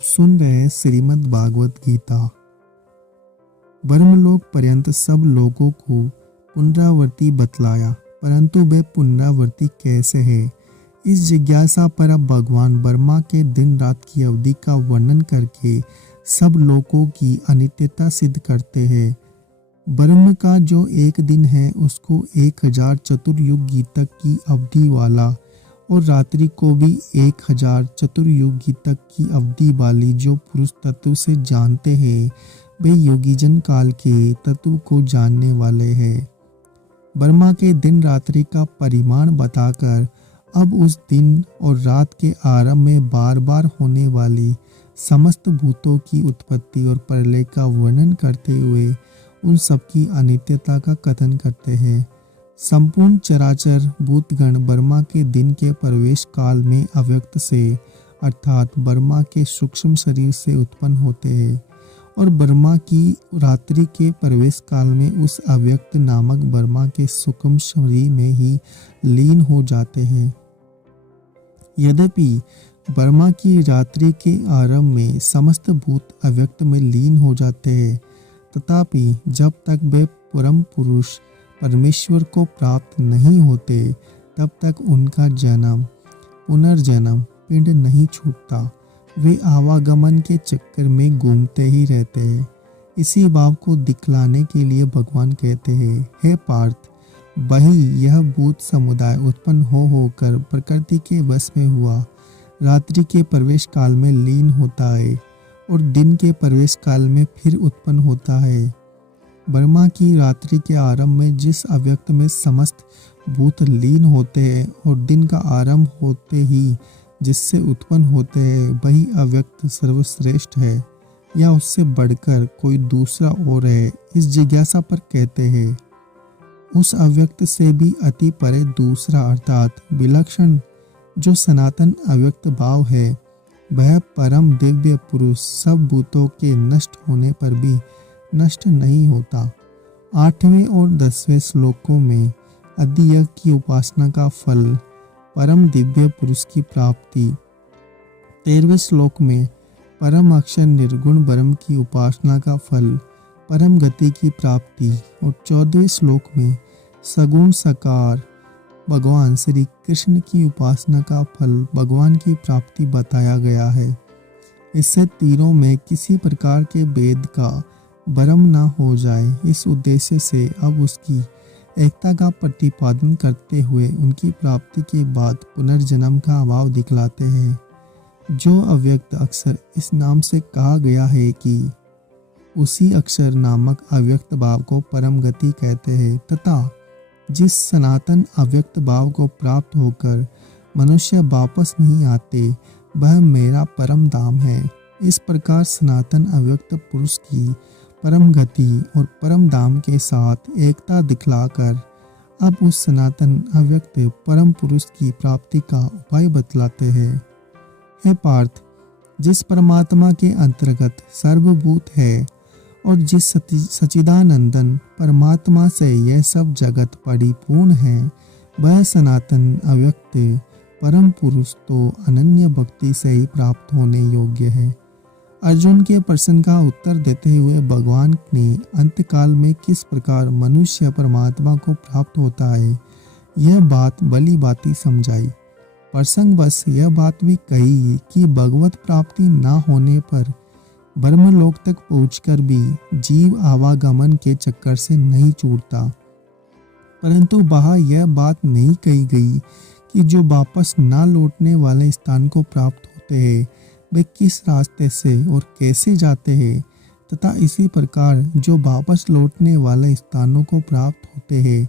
आप सुन रहे हैं श्रीमद् भागवत गीता। ब्रह्मलोक पर्यंत सब लोगों को पुनरावृत्ति बतलाया, परंतु वे पुनरावृत्ति कैसे है, इस जिज्ञासा पर अब भगवान ब्रह्मा के दिन रात की अवधि का वर्णन करके सब लोगों की अनित्यता सिद्ध करते हैं। ब्रह्म का जो एक दिन है उसको 1000 चतुर्युगी तक की अवधि वाला और रात्रि को भी 1000 चतुर्युगी तक की अवधि वाली जो पुरुष तत्व से जानते हैं वे योगीजन काल के तत्व को जानने वाले हैं। ब्रह्मा के दिन रात्रि का परिमाण बताकर अब उस दिन और रात के आरंभ में बार बार होने वाली समस्त भूतों की उत्पत्ति और प्रलय का वर्णन करते हुए उन सबकी अनित्यता का कथन करते हैं। संपूर्ण चराचर भूतगण ब्रह्मा के दिन के प्रवेश काल में अव्यक्त से अर्थात ब्रह्मा के सूक्ष्म शरीर से उत्पन्न होते हैं और ब्रह्मा की रात्रि के प्रवेश काल में उस अव्यक्त नामक ब्रह्मा के सूक्ष्म शरीर में ही लीन हो जाते हैं। यद्यपि ब्रह्मा की रात्रि के आरंभ में समस्त भूत अव्यक्त में लीन हो जाते हैं, तथापि जब तक वे परम पुरुष परमेश्वर को प्राप्त नहीं होते तब तक उनका जन्म पुनर्जन्म पिंड नहीं छूटता। वे आवागमन के चक्कर में घूमते ही रहते हैं। इसी भाव को दिखलाने के लिए भगवान कहते हैं, हे पार्थ, वही यह भूत समुदाय उत्पन्न हो होकर प्रकृति के वश में हुआ रात्रि के प्रवेश काल में लीन होता है और दिन के प्रवेश काल में फिर उत्पन्न होता है। ब्रह्मा की रात्रि के आरंभ में जिस अव्यक्त में समस्त भूत लीन होते हैं और दिन का आरंभ होते ही जिससे उत्पन्न होते हैं वही अव्यक्त सर्वश्रेष्ठ है या उससे बढ़कर कोई दूसरा और है, इस जिज्ञासा पर कहते हैं। उस अव्यक्त से भी अति परे दूसरा अर्थात विलक्षण जो सनातन अव्यक्त भाव है वह परम दिव्य पुरुष सब भूतों के नष्ट होने पर भी नष्ट नहीं होता। 8वें और 10वें श्लोकों में अधियज्ञ की उपासना का फल परम दिव्य पुरुष की प्राप्ति, 13वें श्लोक में परम अक्षर निर्गुण ब्रह्म की उपासना का फल परम गति की प्राप्ति और 14वें श्लोक में सगुण साकार भगवान श्री कृष्ण की उपासना का फल भगवान की प्राप्ति बताया गया है। इससे तीनों में किसी प्रकार के भेद का भ्रम न हो जाए, इस उद्देश्य से अब उसकी एकता का प्रतिपादन करते हुए उनकी प्राप्ति के बाद पुनर्जन्म का अभाव दिखलाते हैं। जो अव्यक्त अक्षर इस नाम से कहा गया है कि उसी अक्षर नामक अव्यक्त भाव को परम गति कहते हैं तथा जिस सनातन अव्यक्त भाव को प्राप्त होकर मनुष्य वापस नहीं आते वह मेरा परम धाम है। इस प्रकार सनातन अव्यक्त पुरुष की परम गति और परम धाम के साथ एकता दिखलाकर अब उस सनातन अव्यक्त परम पुरुष की प्राप्ति का उपाय बतलाते हैं। हे पार्थ, जिस परमात्मा के अंतर्गत सर्वभूत है और जिस सच्चिदानंदन परमात्मा से यह सब जगत परिपूर्ण है वह सनातन अव्यक्त परम पुरुष तो अनन्य भक्ति से ही प्राप्त होने योग्य है। अर्जुन के प्रश्न का उत्तर देते हुए भगवान ने अंतकाल में किस प्रकार मनुष्य परमात्मा को प्राप्त होता है यह बात भली भांति समझाई। प्रसंगवश यह बात भी कही कि भगवत प्राप्ति न होने पर ब्रह्मलोक तक पहुंचकर भी जीव आवागमन के चक्कर से नहीं छूटता, परंतु वहाँ यह बात नहीं कही गई कि जो वापस न लौटने वाले स्थान को प्राप्त होते हैं वे किस रास्ते से और कैसे जाते हैं, तथा इसी प्रकार जो वापस लौटने वाले स्थानों को प्राप्त होते हैं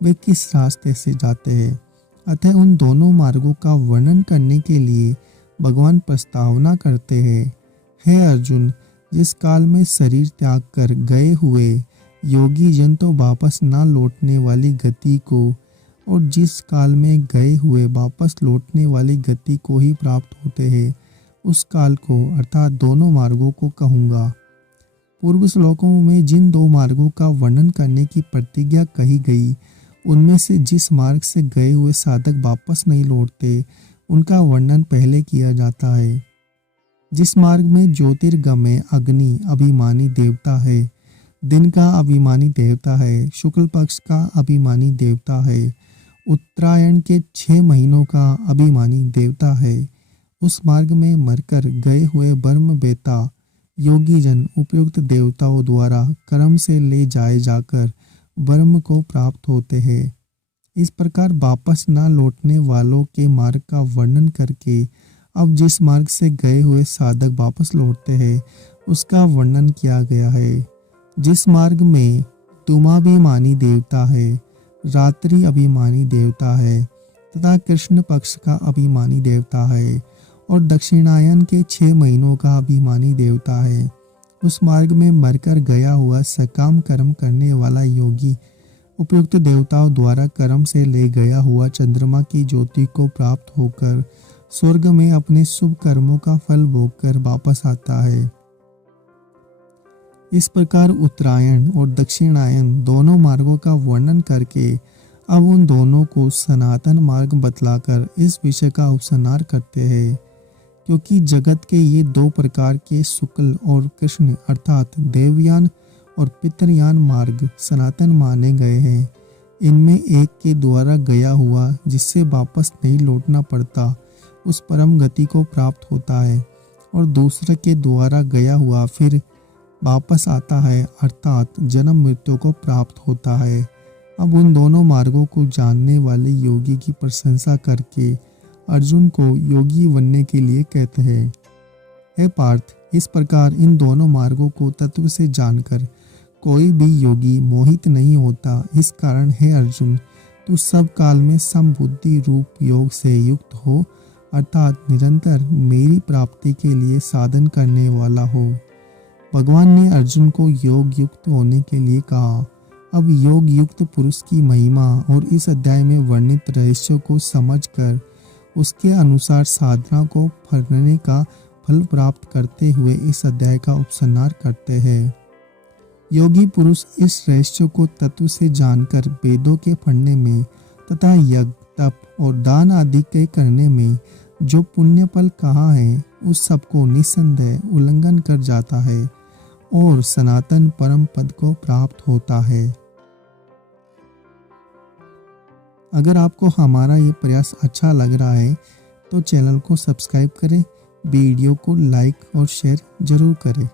वे किस रास्ते से जाते हैं। अतः उन दोनों मार्गों का वर्णन करने के लिए भगवान प्रस्तावना करते हैं। हे अर्जुन, जिस काल में शरीर त्याग कर गए हुए योगी जन तो वापस न लौटने वाली गति को और जिस काल में गए हुए वापस लौटने वाली गति को ही प्राप्त होते हैं उस काल को अर्थात दोनों मार्गों को कहूँगा। पूर्व श्लोकों में जिन दो मार्गों का वर्णन करने की प्रतिज्ञा कही गई उनमें से जिस मार्ग से गए हुए साधक वापस नहीं लौटते उनका वर्णन पहले किया जाता है। जिस मार्ग में ज्योतिर्गमय अग्नि अभिमानी देवता है, दिन का अभिमानी देवता है, शुक्ल पक्ष का अभिमानी देवता है, उत्तरायण के 6 महीनों का अभिमानी देवता है, उस मार्ग में मरकर गए हुए ब्रह्म बेता योगी जन उपयुक्त देवताओं द्वारा कर्म से ले जाए जाकर ब्रह्म को प्राप्त होते हैं। इस प्रकार वापस न लौटने वालों के मार्ग का वर्णन करके अब जिस मार्ग से गए हुए साधक वापस लौटते हैं उसका वर्णन किया गया है। जिस मार्ग में तुमाभिमानी देवता है, रात्रि अभिमानी देवता है तथा कृष्ण पक्ष का अभिमानी देवता है और दक्षिणायन के 6 महीनों का अभिमानी देवता है, उस मार्ग में मरकर गया हुआ सकाम कर्म करने वाला योगी उपयुक्त देवताओं द्वारा कर्म से ले गया हुआ चंद्रमा की ज्योति को प्राप्त होकर स्वर्ग में अपने शुभ कर्मों का फल भोगकर वापस आता है। इस प्रकार उत्तरायण और दक्षिणायन दोनों मार्गों का वर्णन करके अब उन दोनों को सनातन मार्ग बतलाकर इस विषय का उपसंहार करते हैं। क्योंकि जगत के ये 2 प्रकार के शुक्ल और कृष्ण अर्थात देवयान और पितरयान मार्ग सनातन माने गए हैं। इनमें एक के द्वारा गया हुआ जिससे वापस नहीं लौटना पड़ता उस परम गति को प्राप्त होता है और दूसरे के द्वारा गया हुआ फिर वापस आता है अर्थात जन्म मृत्यु को प्राप्त होता है। अब उन दोनों मार्गों को जानने वाले योगी की प्रशंसा करके अर्जुन को योगी बनने के लिए कहते हैं। हे पार्थ, इस प्रकार इन दोनों मार्गों को तत्व से जानकर कोई भी योगी मोहित नहीं होता। इस कारण हे अर्जुन, तू सब काल में समबुद्धि रूप योग से युक्त हो अर्थात निरंतर मेरी प्राप्ति के लिए साधन करने वाला हो। भगवान ने अर्जुन को योग युक्त होने के लिए कहा। अब योग युक्त पुरुष की महिमा और इस अध्याय में वर्णित रहस्यों को समझकर उसके अनुसार साधना को फलने का फल प्राप्त करते हुए इस अध्याय का उपसंहार करते हैं। योगी पुरुष इस रहस्य को तत्व से जानकर वेदों के पढ़ने में तथा यज्ञ तप और दान आदि के करने में जो पुण्य फल कहा है उस सबको निस्संदेह उल्लंघन कर जाता है और सनातन परम पद को प्राप्त होता है। अगर आपको हमारा ये प्रयास अच्छा लग रहा है तो चैनल को सब्सक्राइब करें, वीडियो को लाइक और शेयर जरूर करें।